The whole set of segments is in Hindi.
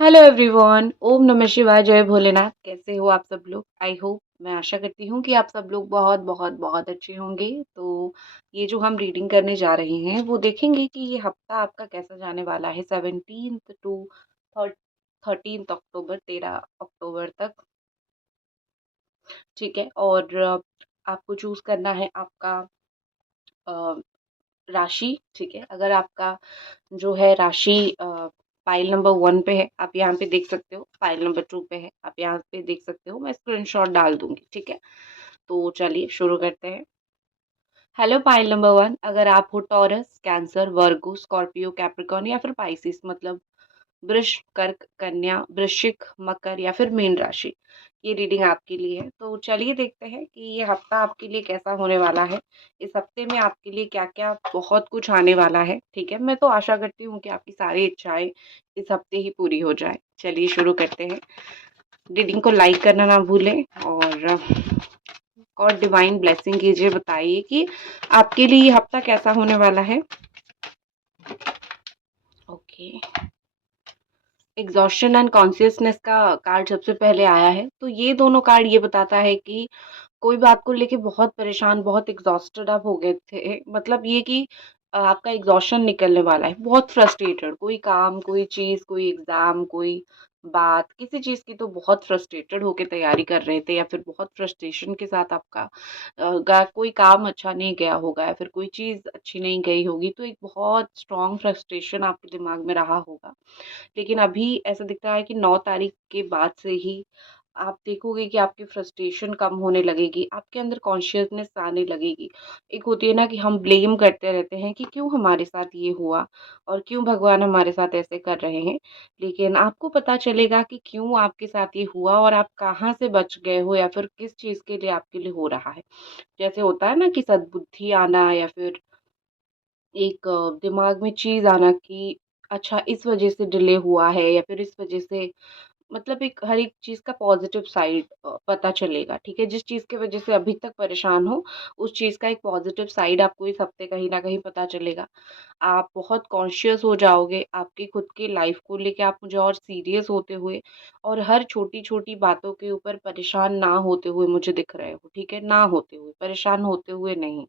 Hello everyone. ओम नमः शिवाय। जय भोलेनाथ। कैसे हो आप सब लोग? आई होप, मैं आशा करती हूँ कि आप सब लोग बहुत बहुत बहुत अच्छे होंगे। तो ये जो हम रीडिंग करने जा रहे हैं वो देखेंगे कि ये हफ्ता आपका कैसा जाने वाला है। 17 टू 13 अक्टूबर, 13 अक्टूबर तक। ठीक है। और आपको चूज करना है आपका अ, राशि। ठीक है। अगर आपका जो है राशि फाइल नंबर 1 पे है, आप यहाँ पे देख सकते हो। फाइल नंबर 2 पे है, आप यहाँ पे देख सकते हो। मैं स्क्रीनशॉट डाल दूंगी। ठीक है। तो चलिए शुरू करते हैं। Hello pile number 1। अगर आप हो टॉरस, कैंसर, वर्गो, स्कॉर्पियो, कैप्रिकॉर्न या फिर पाइसिस, मतलब वृष, कर्क, कन्या, वृश्चिक, मकर या फिर मीन राशि, ये रीडिंग आपके लिए है। तो चलिए देखते हैं कि ये हफ्ता आपके लिए कैसा होने वाला है। इस हफ्ते में आपके लिए क्या क्या बहुत कुछ आने वाला है। ठीक है। मैं तो आशा करती हूँ कि आपकी सारी इच्छाएं इस हफ्ते ही पूरी हो जाए। चलिए शुरू करते हैं। रीडिंग को लाइक करना ना भूलें और गॉड डिवाइन ब्लेसिंग कीजिए। बताइए कि आपके लिए ये हफ्ता कैसा होने वाला है। ओके। एग्जॉस्शन एंड कॉन्शियसनेस का कार्ड सबसे पहले आया है। तो ये दोनों कार्ड ये बताता है कि कोई बात को लेके बहुत परेशान, बहुत एग्जॉस्टेड आप हो गए थे। मतलब ये कि आपका एग्जॉशन निकलने वाला है। बहुत फ्रस्ट्रेटेड, कोई काम, कोई चीज, कोई एग्जाम, कोई बात, किसी चीज की तो बहुत फ्रस्ट्रेटेड होके तैयारी कर रहे थे, या फिर बहुत फ्रस्ट्रेशन के साथ आपका कोई काम अच्छा नहीं गया होगा, या फिर कोई चीज अच्छी नहीं गई होगी। तो एक बहुत स्ट्रॉन्ग फ्रस्ट्रेशन आपके दिमाग में रहा होगा। लेकिन अभी ऐसा दिख रहा है कि 9 तारीख के बाद से ही आप देखोगे कि आपकी फ्रस्ट्रेशन कम होने लगेगी, आपके अंदर कॉन्शियसनेस आने लगेगी। एक होती है ना कि हम ब्लेम करते रहते हैं कि क्यों हमारे साथ ये हुआ और क्यों भगवान हमारे साथ ऐसे कर रहे हैं। लेकिन आपको पता चलेगा कि क्यों आपके साथ ये हुआ और आप कहाँ से बच गए हो, या फिर किस चीज़ के लिए आपके लिए हो रहा है। जैसे होता है ना कि सद्बुद्धि आना, या फिर एक दिमाग में चीज़ आना कि अच्छा इस वजह से डिले हुआ है, या फिर इस वजह से, मतलब एक हर एक चीज़ का पॉजिटिव साइड पता चलेगा। ठीक है। जिस चीज़ की वजह से अभी तक परेशान हो, उस चीज़ का एक पॉजिटिव साइड आपको इस हफ्ते कहीं न कहीं पता चलेगा। आप बहुत कॉन्शियस हो जाओगे आपकी खुद की लाइफ को लेके। आप मुझे और सीरियस होते हुए और हर छोटी-छोटी बातों के ऊपर परेशान ना होते हुए मुझे दिख रहे हो। ठीक है। ना होते हुए, परेशान होते हुए नहीं।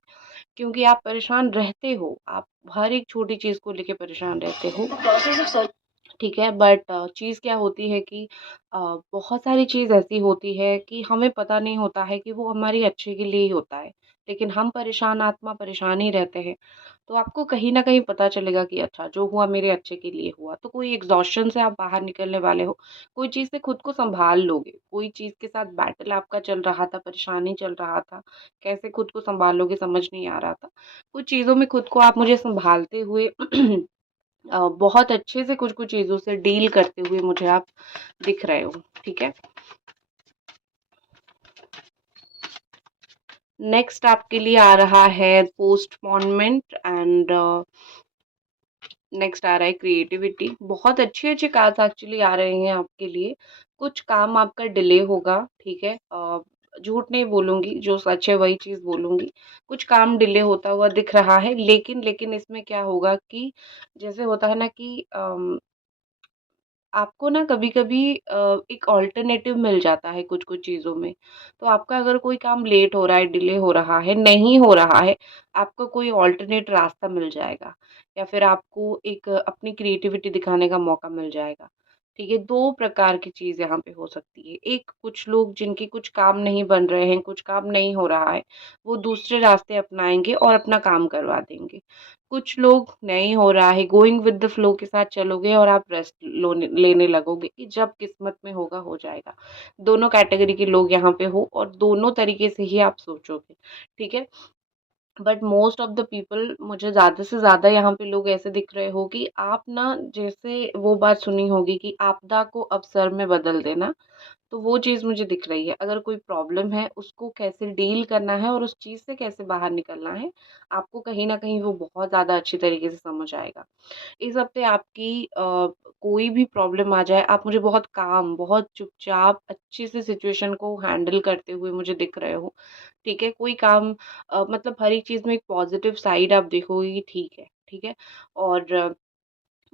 क्योंकि आप परेशान रहते हो, आप हर एक छोटी चीज़ को लेके परेशान रहते हो। ठीक है। बट चीज़ क्या होती है कि अ, बहुत सारी चीज़ ऐसी होती है कि हमें पता नहीं होता है कि वो हमारी अच्छे के लिए ही होता है। लेकिन हम परेशान आत्मा परेशान ही रहते हैं। तो आपको कहीं न कहीं पता चलेगा कि अच्छा जो हुआ मेरे अच्छे के लिए हुआ। तो कोई एग्ज़ॉस्शन से आप बाहर निकलने वाले हो, कोई चीज़ से खुद को सँभाल लोगे, कोई चीज़ के साथ बैटल आपका चल रहा था, परेशानी चल रहा था, कैसे खुद को सँभालोगे समझ नहीं आ रहा था। कुछ चीज़ों में खुद को आप मुझे सँभालते हुए बहुत अच्छे से कुछ-कुछ चीज़ों से डील करते हुए मुझे आप दिख रहे हो। ठीक है। नेक्स्ट आपके लिए आ रहा है पोस्टपोनमेंट एंड नेक्स्ट आ रहा है क्रिएटिविटी। बहुत अच्छे-अच्छे कार्ड्स एक्चुअली आ रहे हैं आपके लिए। कुछ काम आपका डिले होगा। ठीक है। झूठ नहीं बोलूँगी, जो सच है वही चीज़ बोलूँगी। कुछ काम डिले होता हुआ दिख रहा है, लेकिन इसमें क्या होगा कि जैसे होता है ना कि आपको ना कभी-कभी एक अल्टरनेटिव मिल जाता है कुछ-कुछ चीज़ों में। तो आपका अगर कोई काम लेट हो रहा है, डिले हो रहा है, नहीं हो रहा है, आपको कोई अल्टरनेट रास्ता मिल जाएगा, या फिर आपको एक अपनी क्रिएटिविटी दिखाने का मौका मिल जाएगा। ठीक है। 2 प्रकार की चीज़ यहाँ पे हो सकती है। एक, कुछ लोग जिनके कुछ काम नहीं बन रहे हैं, कुछ काम नहीं हो रहा है, वो दूसरे रास्ते अपनाएँगे और अपना काम करवा देंगे। कुछ लोग नहीं हो रहा है, गोइंग विद द फ्लो के साथ चलोगे और आप रेस्ट लोने लेने लगोगे कि जब किस्मत में होगा हो जाएगा। दोनों कैटेगरी के लोग यहाँ पे हो और दोनों तरीके से ही आप सोचोगे। ठीक है। But most of the people, मुझे ज़्यादा से ज़्यादा यहाँ पे लोग ऐसे दिख रहे हो कि आप ना, जैसे वो बात सुनी होगी कि आपदा को अवसर में बदल देना। तो वो चीज़ मुझे दिख रही है। अगर कोई प्रॉब्लम है, उसको कैसे डील करना है और उस चीज़ से कैसे बाहर निकलना है, आपको कहीं न कहीं वो बहुत ज़्यादा अच्छी तरीके से समझ आएगा। इस हफ्ते आपकी कोई भी प्रॉब्लम आ जाए, आप मुझे बहुत काम, बहुत चुपचाप, अच्छे से सिचुएशन को हैंडल करते हुए मुझे दिख रहे हो। ठीक है। कोई काम मतलब हर एक चीज़ में एक पॉज़िटिव साइड आप देखोगे कि ठीक है, ठीक है? और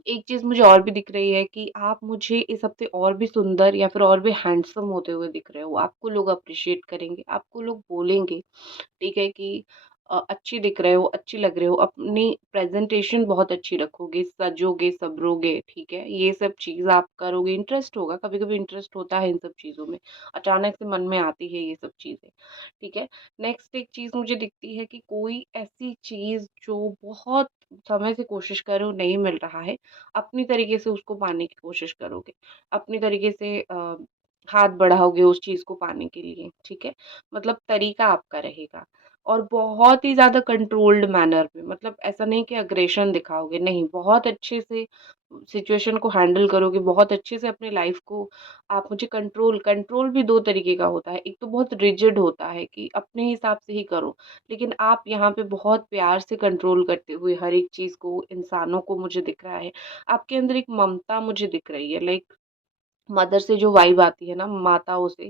एक चीज़ मुझे और भी दिख रही है कि आप मुझे इस हफ्ते और भी सुंदर या फिर और भी हैंडसम होते हुए दिख रहे हो। आपको लोग अप्रिशिएट करेंगे, आपको लोग बोलेंगे, ठीक है कि अच्छी दिख रहे हो, अच्छी लग रहे हो, अपनी प्रेज़ेंटेशन बहुत अच्छी रखोगे, सजोगे, संवरोगे, ठीक है? ये सब चीज़ आप करोगे, इंटरेस्ट होगा, कभी-कभी इंटरेस्ट होता है इन सब चीज़ों में, अचानक से मन में आती है ये सब चीज़ें, ठीक है? नेक्स्ट एक चीज़ मुझे दिखती है कि कोई ऐसी चीज़ जो बहुत समय से कोशिश कर रहे हो, नहीं मिल रहा है, अपनी तरीके से उसको पाने की कोशिश करोगे, अपनी तरीके से हाथ बढ़ाओगे उस चीज़ को पाने के लिए, ठीक है? मतलब तरीका आपका रहेगा और बहुत ही ज़्यादा कंट्रोल्ड मैनर में, मतलब ऐसा नहीं कि अग्रेशन दिखाओगे, नहीं, बहुत अच्छे से सिचुएशन को हैंडल करोगे, बहुत अच्छे से अपनी लाइफ को आप मुझे कंट्रोल कंट्रोल भी 2 तरीके का होता है। एक तो बहुत रिजिड होता है कि अपने हिसाब से ही करो, लेकिन आप यहाँ पे बहुत प्यार से कंट्रोल करते हुए हर एक चीज़ को, इंसानों को मुझे दिख रहा है। आपके अंदर एक ममता मुझे दिख रही है, लाइक मदर से जो वाइब आती है ना माताओं से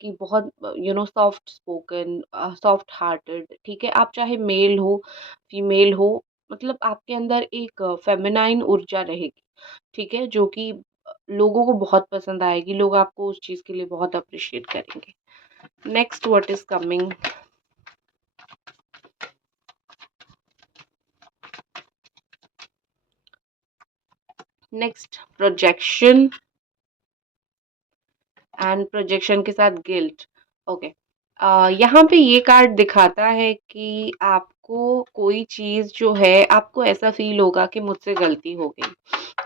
कि बहुत सॉफ्ट स्पोकन, सॉफ्ट हार्टेड, ठीक है? आप चाहे मेल हो, फीमेल हो, मतलब आपके अंदर एक फेमिनाइन ऊर्जा रहेगी, ठीक है? जो कि लोगों को बहुत पसंद आएगी, लोग आपको उस चीज़ के लिए बहुत अप्रिशिएट करेंगे। Next what is coming? Next projection and projection के साथ गिल्ट। ओके, यहाँ पे ये कार्ड दिखाता है कि आपको कोई चीज़ जो है, आपको ऐसा फील होगा कि मुझसे गलती हो गई,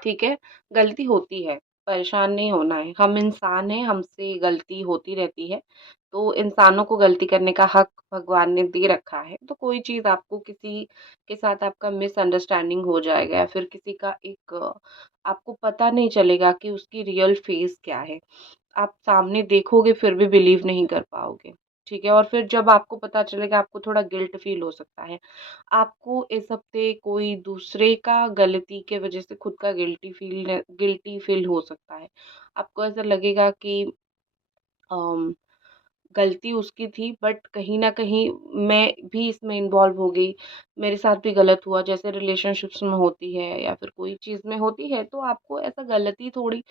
ठीक है? गलती होती है, परेशान नहीं होना है, हम इंसान हैं, हमसे गलती होती रहती है, तो इंसानों को गलती करने का हक भगवान ने दे रखा है। तो कोई चीज़ आपको, किसी के साथ आपका मिसअंडरस्टैंडिंग हो जाएगा या फिर किसी का एक आपको पता नहीं चलेगा कि उसकी रियल फेस क्या है। आप सामने देखोगे फिर भी बिलीव नहीं कर पाओगे, ठीक है? और फिर जब आपको पता चलेगा, आपको थोड़ा गिल्ट फ़ील हो सकता है। आपको इस हफ्ते कोई दूसरे का गलती के वज़ह से खुद का गिल्टी फ़ील हो सकता है। आपको ऐसा लगेगा कि अम गलती उसकी थी, बट कहीं न कहीं मैं भी इसमें इन्वॉल्व हो गई, मेरे साथ भी गलत हुआ, जैसे रिलेशनशिप्स में होती है या फिर कोई चीज़ में होती है, तो आपको ऐसा गलती थोड़ी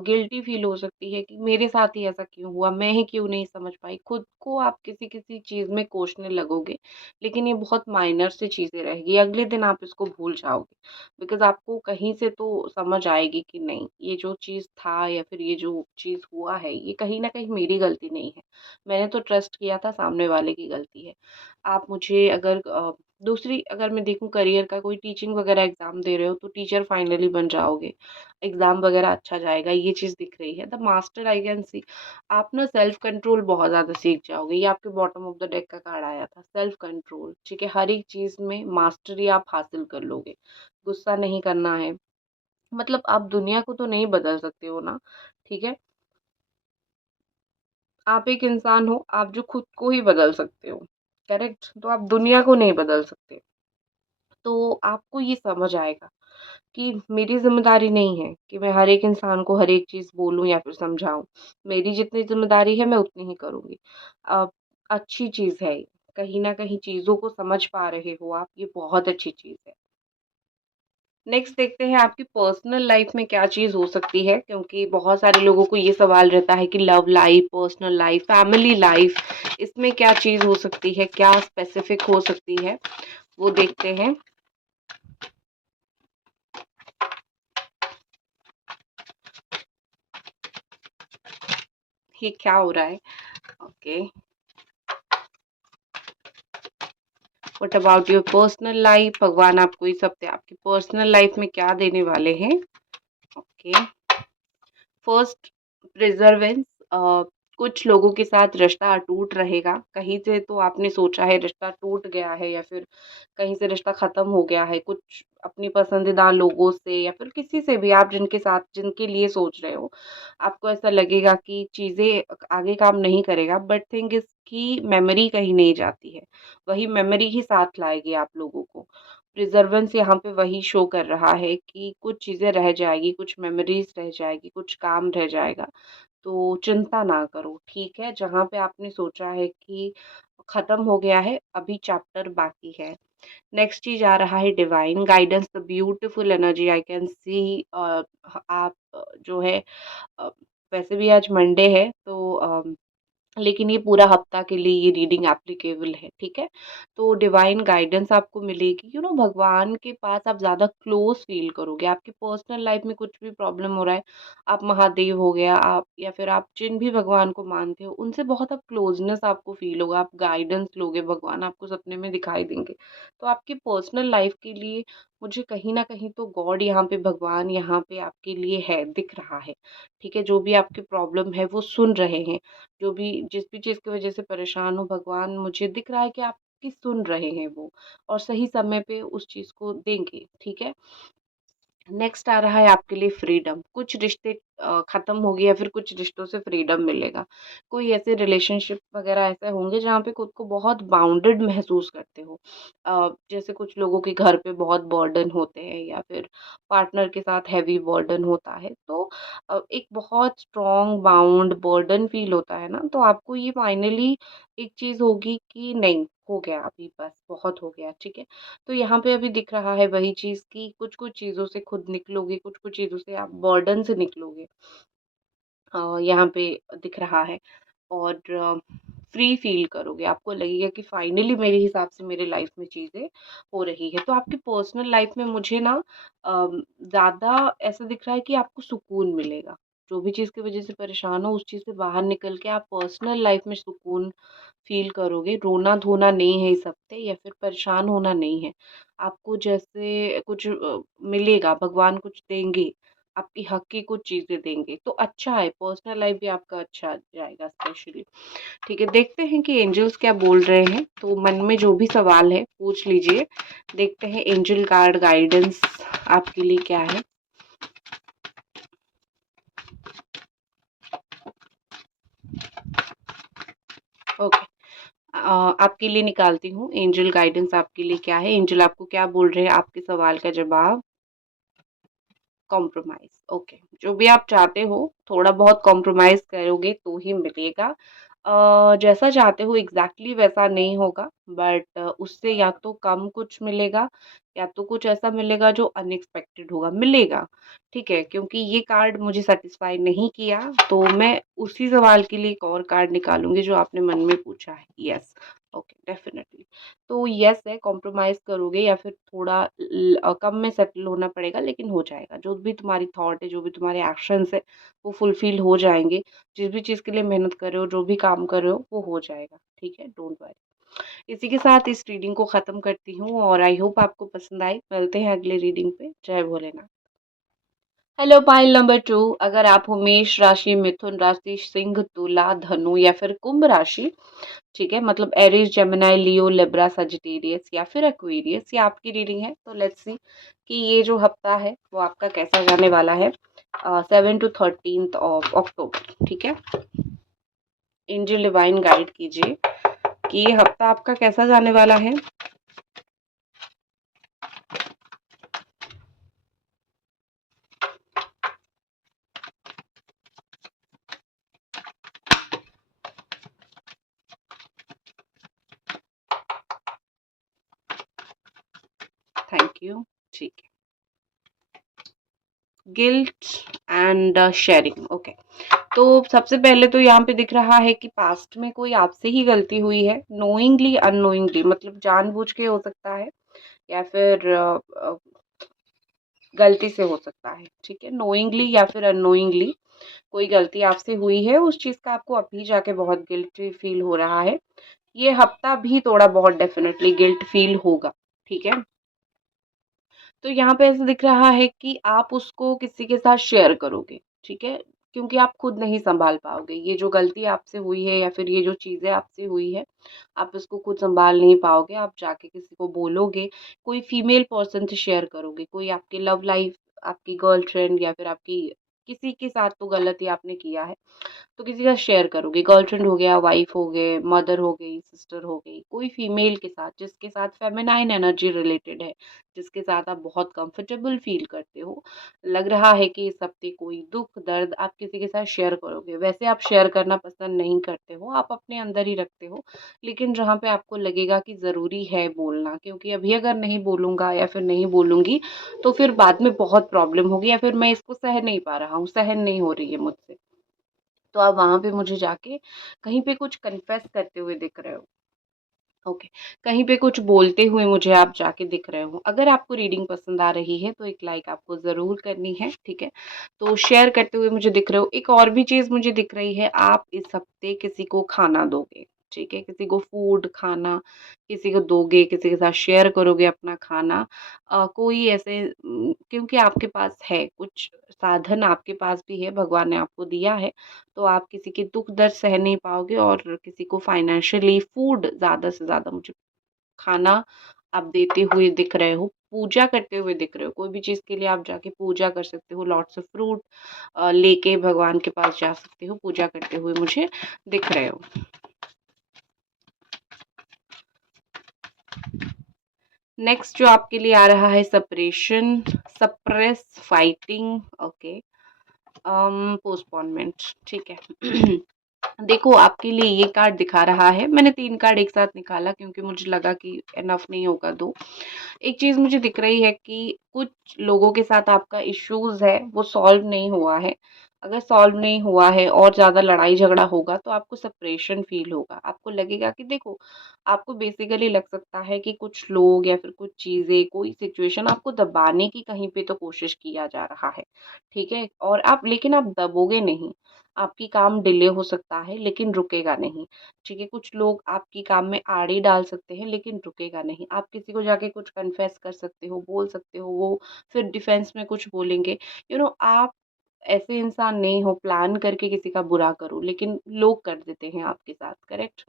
गिल्टी फ़ील हो सकती है कि मेरे साथ ही ऐसा क्यों हुआ? मैं ही क्यों नहीं समझ पाई? खुद को आप किसी-किसी चीज़ में कोसने लगोगे, लेकिन ये बहुत माइनर सी चीज़ें रहेगी, अगले दिन आप इसको भूल जाओगे। बिकॉज़ आपको कहीं से तो समझ आएगी कि नहीं, ये जो चीज़ था या फिर ये जो चीज़ हुआ है, ये कहीं न कहीं मेरी गलती नहीं है। मैंने तो ट्रस्ट किया था, सामने वाले की गलती है। आप मुझे अगर दूसरी अगर मैं देखूँ करियर का, कोई टीचिंग वगैरह एग्ज़ाम दे रहे हो तो टीचर फाइनली बन जाओगे। एग्ज़ाम वगैरह अच्छा जाएगा, ये चीज़ दिख रही है। The master I can see, आप ना सेल्फ कंट्रोल बहुत ज़्यादा सीख जाओगे। ये आपके बॉटम ऑफ द डेक का कार्ड आया था, सेल्फ कंट्रोल, ठीक है? हर एक चीज़ में मास्टरी आप हासिल कर लोगे। गुस्सा नहीं करना है, मतलब आप दुनिया को तो नहीं बदल सकते हो ना, ठीक है? आप एक इंसान हो, आप जो खुद को ही बदल सकते हो, करेक्ट? तो आप दुनिया को नहीं बदल सकते। तो आपको ये समझ आएगा कि मेरी ज़िम्मेदारी नहीं है कि मैं हर एक इंसान को हर एक चीज़ बोलूँ या फिर समझाऊँ। मेरी जितनी ज़िम्मेदारी है मैं उतनी ही करूँगी। अ, अच्छी चीज़ है ये, कहीं न कहीं चीज़ों को समझ पा रहे हो आप, ये बहुत अच्छी चीज़ है। नेक्स्ट देखते हैं आपकी पर्सनल लाइफ में क्या चीज़ हो सकती है, क्योंकि बहुत सारे लोगों को ये सवाल रहता है कि love life, personal life, family life, इसमें क्या चीज़ हो सकती है, क्या स्पेसिफिक हो सकती है, वो देखते हैं। ये क्या हो रहा है? Okay, what about your personal life? भगवान आपको इस हफ्ते आपकी पर्सनल लाइफ में क्या देने वाले हैं? ओके, फर्स्ट प्रिजर्वेंस, कुछ लोगों के साथ रिश्ता अटूट रहेगा। कहीं से तो आपने सोचा है रिश्ता टूट गया है या फिर कहीं से रिश्ता खत्म हो गया है, कुछ अपनी पसंदीदा लोगों से या फिर किसी से भी आप जिनके साथ जिनके लिए सोच रहे हो, आपको ऐसा लगेगा कि चीज़ें आगे काम नहीं करेगा, बट थिंग इज़ कि मेमोरी कहीं नहीं जाती है। वही मेमोरी ही साथ लाएगी आप लोगों को। प्रिजर्वेंस यहाँ पे वही शो कर रहा है कि कुछ चीज़ें रह जाएगी, कुछ मेमोरीज़ रह जाएगी, कुछ काम रह जाएगा। तो चिंता ना करो, ठीक है? जहाँ पे आपने सोचा है कि खत्म हो गया है, अभी चैप्टर बाकी है। नेक्स्ट चीज़ आ रहा है divine guidance, the beautiful energy I can see. आप जो है अ, वैसे भी आज मंडे है तो लेकिन ये पूरा हफ्ता के लिए ये रीडिंग एप्लीकेबल है, ठीक है? तो डिवाइन गाइडेंस आपको मिलेगी, भगवान के पास आप ज़्यादा क्लोज़ फ़ील करोगे। आपकी पर्सनल लाइफ़ में कुछ भी प्रॉब्लम हो रहा है, आप महादेव हो गया, आप या फिर आप जिन भी भगवान को मानते हो, उनसे बहुत आप क्लोज़नेस आपको फ़ील होगा, आप गाइडेंस लोगे, भगवान आपको सपने में दिखाई देंगे। तो आपकी पर्सनल लाइफ़ के लिए मुझे कहीं न कहीं तो गॉड यहाँ पे, भगवान यहाँ पे आपके लिए है, दिख रहा है, ठीक है? जो भी आपकी प्रॉब्लम है, वो सुन रहे हैं। जो भी जिस भी चीज़ की वज़ह से परेशान हो, भगवान मुझे दिख रहा है कि आपकी सुन रहे हैं वो, और सही समय पे उस चीज़ को देंगे, ठीक है? नेक्स्ट आ रहा है आपके लिए फ्रीडम। कुछ रिश्ते खत्म हो गए या फिर कुछ रिश्तों से फ्रीडम मिलेगा। कोई ऐसे रिलेशनशिप वगैरह ऐसे होंगे जहाँ पे खुद को बहुत बाउंडेड महसूस करते हो। जैसे कुछ लोगों के घर पे बहुत बर्डन होते हैं या फिर पार्टनर के साथ हैवी बर्डन होता है, तो एक बहुत स्ट्रॉन्ग बाउंड बर्डन फील होता है ना, तो आपको ये फाइनली एक चीज़ होगी कि नहीं, हो गया अभी, बस बहुत हो गया, ठीक है? तो यहाँ पे अभी दिख रहा है वही चीज़ कि कुछ-कुछ चीज़ों से खुद निकलोगे, कुछ-कुछ चीज़ों से आप बर्डन से निकलोगे। यहाँ पे दिख रहा है, और फ्री फ़ील करोगे। आपको लगेगा कि फाइनली मेरे हिसाब से मेरे लाइफ़ में चीज़ें हो रही है। तो आपकी पर्सनल लाइफ़ में मुझे ना ज़्यादा ऐसा दिख रहा है कि आपको सुकून मिलेगा। जो भी चीज़ की वज़ह से परेशान हो, उस चीज़ से बाहर निकल के आप पर्सनल लाइफ़ में सुकून फ़ील करोगे। रोना-धोना नहीं है इस हफ़्ते, या फिर परेशान होना नहीं है। आपको जैसे कुछ मिलेगा, भगवान कुछ देंगे, आपकी हक़ की कुछ चीज़ें देंगे, तो अच्छा है, पर्सनल लाइफ़ भी आपका अच्छा जाएगा स्पेशली। ठीक है, देखते हैं कि एंजल्स क्या बोल रहे हैं। तो मन में जो भी सवाल है पूछ लीजिए। देखते हैं एंजल कार्ड गाइडेंस आपके लिए क्या है। ओके, आपके लिए निकालती हूँ एंजल गाइडेंस आपके लिए क्या है। एंजल आपको क्या बोल रहे हैं, आपके सवाल का जवाब। Compromise, okay. जो भी आप चाहते हो, थोड़ा बहुत कॉम्प्रोमाइज़ करोगे तो ही मिलेगा। जैसा चाहते हो एग्ज़ैक्टली वैसा नहीं होगा, बट उससे या तो कम कुछ मिलेगा, या तो कुछ ऐसा मिलेगा जो अनएक्सपेक्टेड होगा, मिलेगा, ठीक है? क्योंकि ये कार्ड मुझे सैटिस्फाई नहीं किया, तो मैं उसी सवाल के लिए एक और कार्ड निकालूँगी जो आपने मन में पूछा है। Yes, okay, definitely. तो येस है, कॉम्प्रोमाइज़ करोगे या फिर थोड़ा कम में सेटल होना पड़ेगा, लेकिन हो जाएगा। जो भी तुम्हारी थॉट है, जो भी तुम्हारे एक्शंस है, वो फुलफ़िल हो जाएँगे। जिस भी चीज़ के लिए मेहनत कर रहे हो, जो भी काम कर रहे हो, वो हो जाएगा, ठीक है? Don't worry. इसी के साथ इस रीडिंग को ख़त्म करती हूँ, और आई होप आपको पसंद आई। मिलते हैं अगले रीडिंग पे। जय भोलेनाथ। Hello, pile number 2। अगर आप हो मेष राशि, मिथुन राशि, सिंह, तुला, धनु या फिर कुंभ राशि, ठीक है, मतलब एरीज, जेमिनी, लियो, लिब्रा, सजिटेरियस या फिर एक्वेरियस, ये आपकी रीडिंग है। तो लेट्स सी कि ये जो हफ्ता है वो आपका कैसा जाने वाला है। 7 to 13 ऑफ अक्टूबर, ठीक है। एंजल डिवाइन गाइड कीजिए कि ये हफ्ता आपका कैसा जाने वाला है। थैंक यू, ठीक है। Guilt and sharing, okay. तो सबसे पहले तो यहाँ पे दिख रहा है कि पास्ट में कोई आपसे ही गलती हुई है, नोइंगली अननोइंगली, मतलब जानबूझ के हो सकता है, या फिर गलती से हो सकता है, ठीक है। नोइंगली या फिर अननोइंगली कोई गलती आपसे हुई है, उस चीज़ का आपको अभी जाके बहुत गिल्टी फील हो रहा है। ये हफ्ता भी थोड़ा बहुत डेफिनेटली गिल्ट फील होगा, ठीक है। तो यहाँ पे ऐसा दिख रहा है कि आप उसको किसी के साथ शेयर करोगे, ठीक है? क्योंकि आप खुद नहीं सँभाल पाओगे। ये जो गलती आपसे हुई है या फिर ये जो चीज़ें आपसे हुई है, आप उसको खुद सँभाल नहीं पाओगे, आप जाके किसी को बोलोगे, कोई फीमेल पर्सन से शेयर करोगे, कोई आपकी लव लाइफ़, आपकी गर्लफ्रेंड या फिर आपकी किसी के साथ तो गलत ही आपने किया है, तो किसी का शेयर करोगे, गर्लफ्रेंड हो गया, वाइफ हो गए, मदर हो गई, सिस्टर हो गई, कोई फीमेल के साथ जिसके साथ फेमिनाइन एनर्जी रिलेटेड है, जिसके साथ आप बहुत कंफर्टेबल फील करते हो, लग रहा है कि इस हफ्ते कोई दुख दर्द आप किसी के साथ शेयर करोगे। वैसे आप शेयर करना पसंद नहीं करते हो, आप अपने अंदर ही रखते हो, लेकिन जहाँ पे आपको लगेगा कि ज़रूरी है बोलना, क्योंकि अभी अगर नहीं बोलूँगा या फिर नहीं बोलूँगी तो फिर बाद में बहुत प्रॉब्लम होगी, या फिर मैं इसको सह नहीं पा रहा हूँ, सहन नहीं हो रही है मुझसे। तो आप वहाँ पे मुझे जाके कहीं पे कुछ कन्फेस करते हुए दिख रहे हो। ओके, कहीं पे कुछ बोलते हुए मुझे आप जाके दिख रहे हो। अगर आपको रीडिंग पसंद आ रही है तो एक लाइक आपको ज़रूर करनी है, ठीक है? तो शेयर करते हुए मुझे दिख रहे हो। एक और भी चीज़ मुझे दिख रही है, आप इस हफ्ते किसी को खाना दोगे, ठीक है? किसी को फूड खाना किसी को दोगे, किसी के साथ शेयर करोगे अपना खाना। कोई ऐसे क्योंकि आपके पास है, कुछ साधन आपके पास भी है, भगवान ने आपको दिया है, तो आप किसी के दुःख दर्द सह नहीं पाओगे और किसी को फाइनेंशियली फूड ज़्यादा से ज़्यादा मुझे खाना आप देते हुए दिख रहे हो, पूजा करते हुए दिख रहे हो। कोई भी चीज़ के लिए आप जाके पूजा कर सकते हो, लॉट्स ऑफ फ्रूट लेके भगवान के पास जा सकते हो, पूजा करते हुए मुझे दिख रहे हो। नेक्स्ट जो आपके लिए आ रहा है, separation, suppress, fighting, okay, postponement, ठीक है। देखो आपके लिए ये कार्ड दिखा रहा है, मैंने 3 कार्ड एक साथ निकाला क्योंकि मुझे लगा कि इनफ नहीं होगा 2। एक चीज़ मुझे दिख रही है कि कुछ लोगों के साथ आपका इश्यूज़ है, वो सॉल्व नहीं हुआ है। अगर सॉल्व नहीं हुआ है और ज़्यादा लड़ाई झगड़ा होगा तो आपको सेपरेशन फ़ील होगा। आपको लगेगा कि देखो, आपको बेसिकली लग सकता है कि कुछ लोग या फिर कुछ चीज़ें, कोई सिचुएशन आपको दबाने की कहीं पे तो कोशिश किया जा रहा है, ठीक है? और आप लेकिन आप दबोगे नहीं। आपकी काम डिले हो सकता है लेकिन रुकेगा नहीं, ठीक है? कुछ लोग आपकी काम में आड़ी डाल सकते हैं लेकिन रुकेगा नहीं। आप किसी को जाके कुछ कन्फेस कर सकते हो, बोल सकते हो, वो फिर डिफेंस में कुछ बोलेंगे। आप ऐसे इंसान नहीं हो प्लान करके किसी का बुरा करो, लेकिन लोग कर देते हैं आपके साथ, करेक्ट?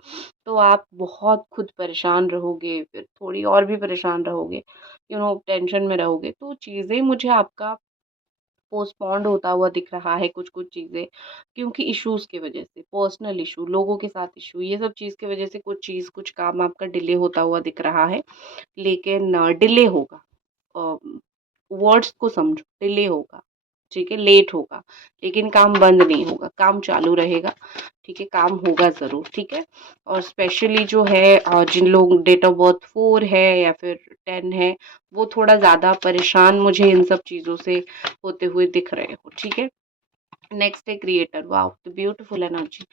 तो आप बहुत खुद परेशान रहोगे, फिर थोड़ी और भी परेशान रहोगे, टेंशन में रहोगे। तो चीज़ें मुझे आपका पोस्टपोन्ड होता हुआ दिख रहा है, कुछ-कुछ चीज़ें, क्योंकि इश्यूज़ की वज़ह से, पर्सनल इश्यू, लोगों के साथ इश्यू, ये सब चीज़ की वज़ह से कुछ चीज़, कुछ काम आपका डिले होता हुआ दिख रहा है। लेकिन डिले होगा, अ, वर्ड्स को समझो, डिले होगा, ठीक है? लेट होगा, लेकिन काम बंद नहीं होगा, काम चालू रहेगा, ठीक है? काम होगा ज़रूर, ठीक है? और स्पेशली जो है जिन लोग डेट ऑफ बर्थ 4 है या फिर 10 है, वो थोड़ा ज़्यादा परेशान मुझे इन सब चीज़ों से होते हुए दिख रहे हो, ठीक है? नेक्स्ट है creator, wow the beautiful energy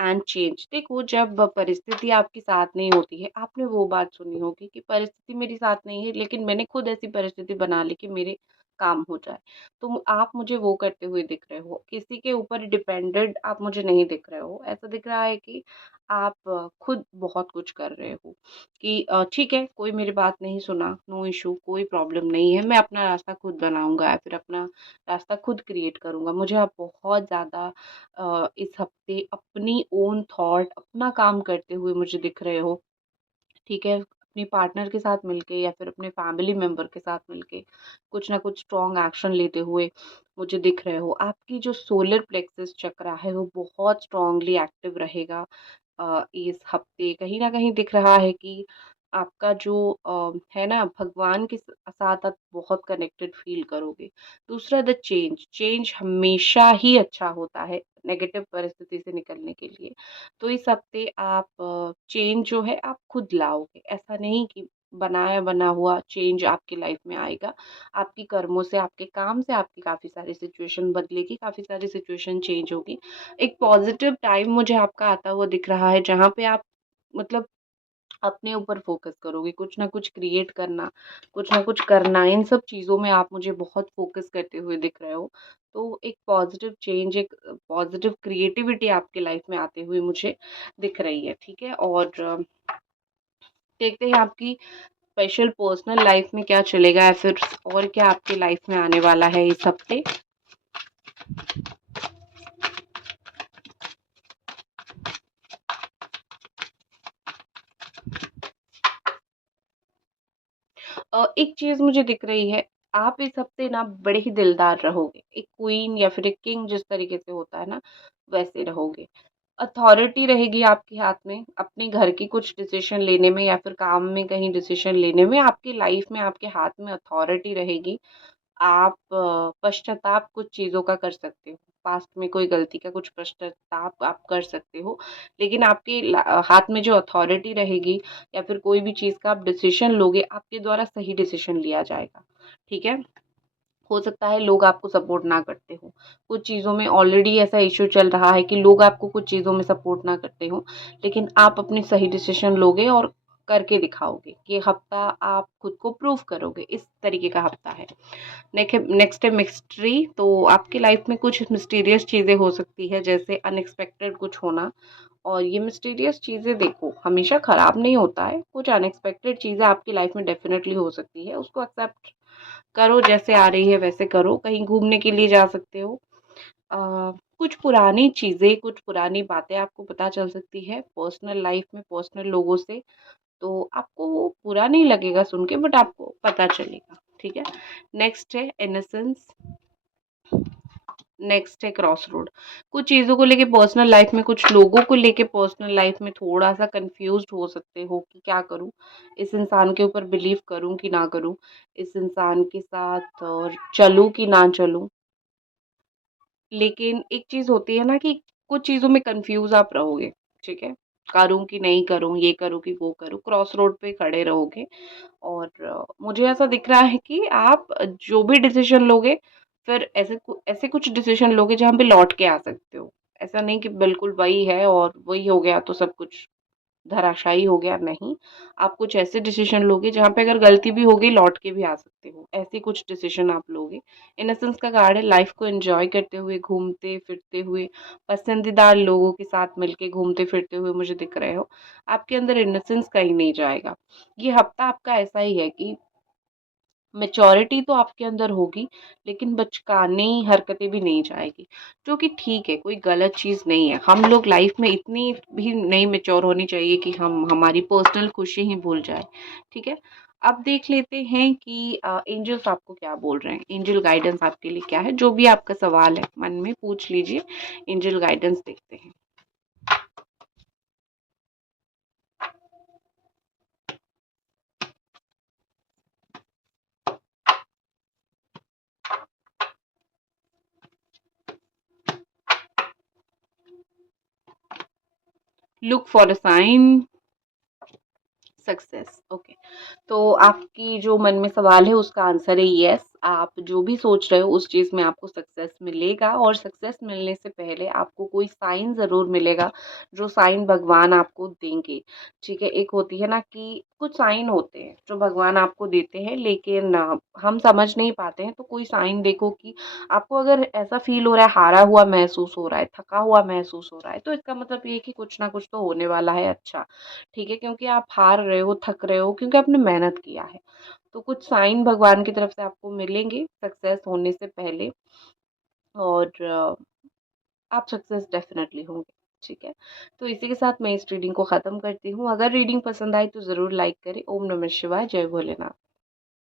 and change. देखो, जब परिस्थिति आपके साथ नहीं होती है, आपने वो बात सुनी होगी कि परिस्थिति मेरे साथ नहीं है लेकिन मैंने खुद ऐसी परिस्थिति बना ली कि मेरे काम हो जाए। तो आप मुझे वो करते हुए दिख रहे हो, किसी के ऊपर डिपेंडेंट आप मुझे नहीं दिख रहे हो। ऐसा दिख रहा है कि आप खुद बहुत कुछ कर रहे हो, कि ठीक है, कोई मेरी बात नहीं सुना, नो इशू, कोई प्रॉब्लम नहीं है, मैं अपना रास्ता खुद बनाऊंगा या फिर अपना रास्ता खुद क्रिएट करूँगा। मुझे आप बहुत ज़्यादा इस हफ्ते अपनी ओन थॉट, अपना काम करते हुए मुझे दिख रहे हो, ठीक है? अपने पार्टनर के साथ मिलके या फिर अपने फैमिली मेंबर के साथ मिलके कुछ ना कुछ स्ट्रॉन्ग एक्शन लेते हुए मुझे दिख रहे हो। आपकी जो सोलर प्लेक्सस चक्रा है वो बहुत स्ट्रॉन्गली एक्टिव रहेगा इस हफ्ते। कहीं न कहीं दिख रहा है कि आपका जो है ना, भगवान के साथ आप बहुत कनेक्टेड फ़ील करोगे। दूसरा, द चेंज, चेंज हमेशा ही अच्छा होता है नेगेटिव परिस्थिति से निकलने के लिए। तो इस हफ्ते आप चेंज जो है आप खुद लाओगे। ऐसा नहीं कि बनाया बना हुआ चेंज आपकी लाइफ़ में आएगा। आपकी कर्मों से, आपके काम से आपकी काफ़ी सारी सिचुएशन बदलेगी, काफ़ी सारी सिचुएशन चेंज होगी। एक पॉज़िटिव टाइम मुझे आपका आता हुआ दिख रहा है जहाँ पे आप मतलब अपने ऊपर फ़ोकस करोगे, कुछ ना कुछ क्रिएट करना, कुछ ना कुछ करना, इन सब चीज़ों में आप मुझे बहुत फ़ोकस करते हुए दिख रहे हो। तो एक पॉज़िटिव चेंज, एक पॉज़िटिव क्रिएटिविटी आपकी लाइफ़ में आते हुए मुझे दिख रही है, ठीक है? और देखते हैं आपकी स्पेशल पर्सनल लाइफ़ में क्या चलेगा या फिर और क्या आपकी लाइफ़ में आने वाला है इस हफ़्ते। एक चीज़ मुझे दिख रही है, आप इस हफ्ते ना बड़े ही दिलदार रहोगे। एक क्वीन या फिर एक किंग जिस तरीके से होता है ना, वैसे रहोगे। अथॉरिटी रहेगी आपके हाथ में, अपने घर की कुछ डिसीजन लेने में या फिर काम में कहीं डिसीजन लेने में आपकी लाइफ में आपके हाथ में अथॉरिटी रहेगी। आप पश्चाताप कुछ चीज़ों का कर सकते हो। पास्ट में कोई गलती का कुछ पश्चाताप आप कर सकते हो। लेकिन आपके हाथ में जो अथॉरिटी रहेगी या फिर कोई भी चीज़ का आप डिसीजन लोगे, आपके द्वारा सही डिसीजन लिया जाएगा। ठीक है? हो सकता है लोग आपको सपोर्ट ना करते हो। कुछ चीज़ों में ऑलरेडी ऐसा इश्यू चल रहा है कि लोग आपको कुछ चीज़ों में सपोर्ट ना करते हो, लेकिन आप अपनी सही डिसीज़न लोगे और करके दिखाओगे। ये हफ्ता आप खुद को प्रूव करोगे, इस तरीके का हफ्ता है। नेक्स्ट है मिस्ट्री। तो आपकी लाइफ में कुछ मिस्टीरियस चीज़ें हो सकती है, जैसे अनएक्सपेक्टेड कुछ होना। और ये मिस्टीरियस चीज़ें देखो हमेशा खराब नहीं होता है, कुछ अनएक्सपेक्टेड चीज़ें आपकी लाइफ में डेफिनेटली हो सकती है, उसको एक्सेप्ट करो, जैसे आ रही है वैसे करो। कहीं घूमने के लिए जा सकते हो। अ, कुछ पुरानी चीज़ें, कुछ पुरानी बातें आपको पता चल सकती है पर्सनल लाइफ में, पर्सनल लोगों से। तो आपको वो बुरा नहीं लगेगा सुन के, बट आपको पता चलेगा। ठीक है? नेक्स्ट है इनोसेंस। नेक्स्ट है क्रॉस रोड। कुछ चीज़ों को लेके पर्सनल लाइफ में, कुछ लोगों को लेके पर्सनल लाइफ में थोड़ा-सा कन्फ्यूज़्ड हो सकते हो कि क्या करूँ? इस इंसान के ऊपर बिलीव करूँ कि ना करूँ? इस इंसान के साथ चलूँ कि ना चलूँ? लेकिन एक चीज़ होती है ना कि कुछ चीज़ों में कन्फ्यूज़ आप रहोगे, ठीक है? करूँ कि नहीं करूँ, ये करूँ कि वो करूँ? क्रॉस रोड पे खड़े रहोगे। और मुझे ऐसा दिख रहा है कि आप जो भी डिसीज़न लोगे, फिर ऐसे कुछ डिसीज़न लोगे जहाँ पे लौट के आ सकते हो। ऐसा नहीं कि बिल्कुल वही है और वही हो गया तो सब कुछ धराशायी हो गया, नहीं। आप कुछ ऐसे डिसीज़न लोगे जहाँ पे अगर गलती भी हो गई लौट के भी आ सकते हो। ऐसे कुछ डिसीज़न आप लोगे। इनोसेंस का कार्ड है, लाइफ़ को एन्जॉय करते हुए, घूमते-फिरते हुए, पसंदीदा लोगों के साथ मिलके घूमते-फिरते हुए मुझे दिख रहे हो। आपके अंदर इनोसेंस कहीं नहीं जाएगा। ये हफ्ता आपका ऐसा ही है कि मैच्योरिटी तो आपके अंदर होगी, लेकिन बचकानी हरकतें भी नहीं जाएगी, जो कि ठीक है, कोई गलत चीज़ नहीं है। हम लोग लाइफ में इतनी भी नहीं मैच्योर होनी चाहिए कि हम हमारी पर्सनल खुशी ही भूल जाएँ, ठीक है? अब देख लेते हैं कि एंजल्स आपको क्या बोल रहे हैं, एंजल गाइडेंस आपके लिए क्या है? जो भी आपका सवाल है मन में पूछ लीजिए, एंजल गाइडेंस देखते हैं। Look for a sign success. Okay. तो आपकी जो मन में सवाल है उसका आंसर है यस। आप जो भी सोच रहे हो उस चीज़ में आपको सक्सेस मिलेगा, और सक्सेस मिलने से पहले आपको कोई साइन ज़रूर मिलेगा, जो साइन भगवान आपको देंगे। ठीक है? एक होती है ना कि कुछ साइन होते हैं जो भगवान आपको देते हैं, लेकिन हम समझ नहीं पाते हैं। तो कोई साइन देखो कि आपको अगर ऐसा फ़ील हो रहा है, हारा हुआ महसूस हो रहा है, थका हुआ महसूस हो रहा है, तो इसका मतलब ये है कि कुछ ना कुछ तो होने वाला है अच्छा। ठीक है? क्योंकि आप हार रहे हो, थक रहे हो, क्योंकि आपने मेहनत किया है। तो कुछ साइन भगवान की तरफ से आपको मिलेंगे सक्सेस होने से पहले, और आप सक्सेस डेफ़िनेटली होंगे। ठीक है? तो इसी के साथ मैं इस रीडिंग को ख़त्म करती हूँ। अगर रीडिंग पसंद आई तो ज़रूर लाइक करें। ओम नमः शिवाय, जय भोलेनाथ।